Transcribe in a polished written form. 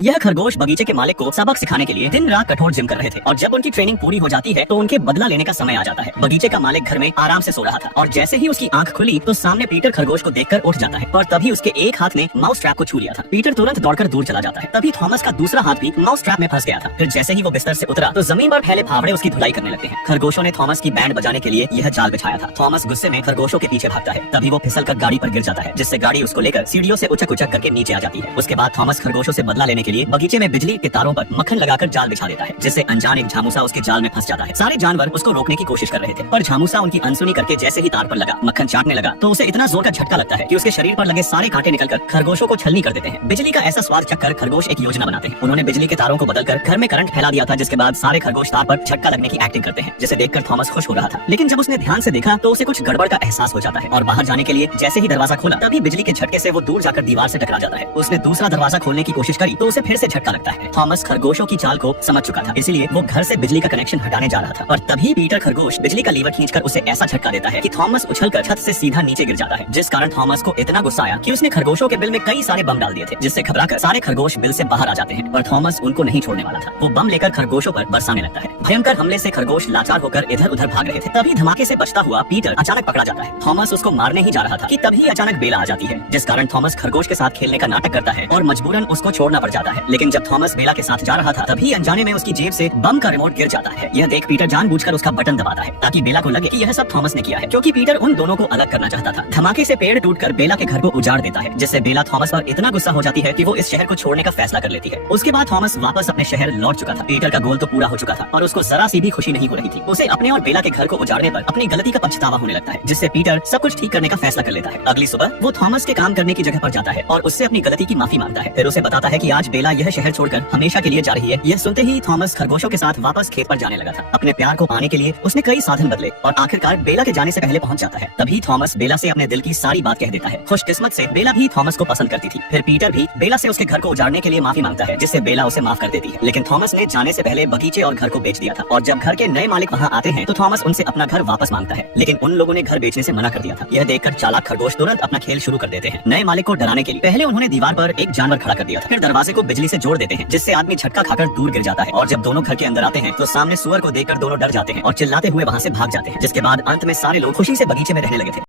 यह खरगोश बगीचे के मालिक को सबक सिखाने के लिए दिन रात कठोर जिम कर रहे थे और जब उनकी ट्रेनिंग पूरी हो जाती है तो उनके बदला लेने का समय आ जाता है। बगीचे का मालिक घर में आराम से सो रहा था और जैसे ही उसकी आंख खुली तो सामने पीटर खरगोश को देखकर उठ जाता है और तभी उसके एक हाथ ने माउस ट्रैप को छू लिया था। पीटर तुरंत दौड़कर दूर चला जाता है। तभी थॉमस का दूसरा हाथ भी माउस ट्रैप में फंस गया था। फिर जैसे ही वो बिस्तर से उतरा तो जमीन पर फैले फावड़े उसकी धुलाई करने लगते हैं। खरगोशों ने थॉमस की बैंड बजाने के लिए यह जाल बिछाया था। थॉमस गुस्से में खरगोशों के पीछे भागता है। तभी वो फिसल कर गाड़ी पर गिर जाता है जिससे गाड़ी उसको लेकर सीढ़ियों से उचक उचक करके नीचे आ जाती है। उसके बाद थॉमस खरगोशों से बदला लेने के लिए बगीचे में बिजली के तारों पर मक्खन लगाकर जाल बिछा देता है जिससे अनजान एक झामूसा उसके जाल में फंस जाता है। सारे जानवर उसको रोकने की कोशिश कर रहे थे पर झामूसा उनकी अनसुनी करके जैसे ही तार पर लगा मक्खन चाटने लगा तो उसे इतना जोर का झटका लगता है कि उसके शरीर पर लगे सारे कांटे निकलकर खरगोशों को छलनी कर देते हैं। बिजली का ऐसा स्वाद चखकर खरगोश एक योजना बनाते हैं। उन्होंने बिजली के तारों को बदलकर घर में करंट फैला दिया था जिसके बाद सारे खरगोश तार पर झटका लगने की एक्टिंग करते हैं जिसे देखकर थॉमस खुश हो रहा था। लेकिन जब उसने ध्यान से देखा तो उसे कुछ गड़बड़ का एहसास हो जाता है और बाहर जाने के लिए जैसे ही दरवाजा खोला तभी बिजली के झटके से वो दूर जाकर दीवार से टकरा जाता है। उसने दूसरा दरवाजा खोलने की कोशिश करी तो उसे फिर से झटका लगता है। थॉमस खरगोशों की चाल को समझ चुका था इसलिए वो घर से बिजली का कनेक्शन हटाने जा रहा था और तभी पीटर खरगोश बिजली का लीवर खींचकर उसे ऐसा झटका देता है कि थॉमस उछलकर छत से सीधा नीचे गिर जाता है जिस कारण थॉमस को इतना गुस्सा आया कि उसने खरगोशों के बिल में कई सारे बम डाल दिए थे जिससे घबराकर सारे खरगोश बिल से बाहर आ जाते हैं पर थॉमस उनको नहीं छोड़ने वाला था। वो बम लेकर खरगोशों पर बरसाने लगता है। भयंकर हमले से खरगोश लाचार होकर इधर उधर भाग रहे थे। तभी धमाके से बचता हुआ पीटर अचानक पकड़ा जाता है। थॉमस उसको मारने ही जा रहा था कि तभी अचानक बेला आ जाती है जिस कारण थॉमस खरगोश के साथ खेलने का नाटक करता है और मजबूरन उसको छोड़ना पड़ जाता है। लेकिन जब थॉमस बेला के साथ जा रहा था तभी अनजाने में उसकी जेब से बम का रिमोट गिर जाता है। यह देख पीटर जानबूझकर उसका बटन दबाता है ताकि बेला को लगे कि यह सब थॉमस ने किया है क्योंकि पीटर उन दोनों को अलग करना चाहता था। धमाके से पेड़ टूटकर बेला के घर को उजाड़ देता है जिससे बेला थॉमस पर इतना गुस्सा हो जाती है कि वो इस शहर को छोड़ने का फैसला कर लेती है। उसके बाद थॉमस वापस अपने शहर लौट चुका था। पीटर का गोल तो पूरा हो चुका था और उसको जरा सी भी खुशी नहीं हो रही थी। उसे अपने और बेला के घर को उजाड़ने पर अपनी गलती का पछतावा होने लगता है जिससे पीटर सब कुछ ठीक करने का फैसला कर लेता है। अगली सुबह वो थॉमस के काम करने की जगह पर जाता है और उससे अपनी गलती की माफी मांगता है। फिर उसे बताता है कि आज बेला यह शहर छोड़कर हमेशा के लिए जा रही है। यह सुनते ही थॉमस खरगोशों के साथ वापस खेत पर जाने लगा था। अपने प्यार को पाने के लिए उसने कई साधन बदले और आखिरकार बेला के जाने से पहले पहुंच जाता है। तभी थॉमस बेला से अपने दिल की सारी बात कह देता है। खुशकिस्मत से बेला भी थॉमस को पसंद करती थी। फिर पीटर भी बेला से उसके घर को उजाड़ने के लिए माफी मांगता है जिससे बेला उसे माफ कर देती है। लेकिन थॉमस ने जाने से पहले बगीचे और घर को बेच दिया था और जब घर के नए मालिक वहाँ आते हैं तो थॉमस उनसे अपना घर वापस मांगता है लेकिन उन लोगों ने घर बेचने से मना कर दिया था। यह देखकर चालाक खरगोश तुरंत अपना खेल शुरू कर देते हैं। नए मालिक को डराने के लिए पहले उन्होंने दीवार पर एक जानवर खड़ा कर दिया था। फिर दरवाजे को बिजली से जोड़ देते हैं जिससे आदमी झटका खाकर दूर गिर जाता है और जब दोनों घर के अंदर आते हैं तो सामने सुअर को देखकर दोनों डर जाते हैं और चिल्लाते हुए वहाँ से भाग जाते हैं जिसके बाद अंत में सारे लोग खुशी से बगीचे में रहने लगे थे।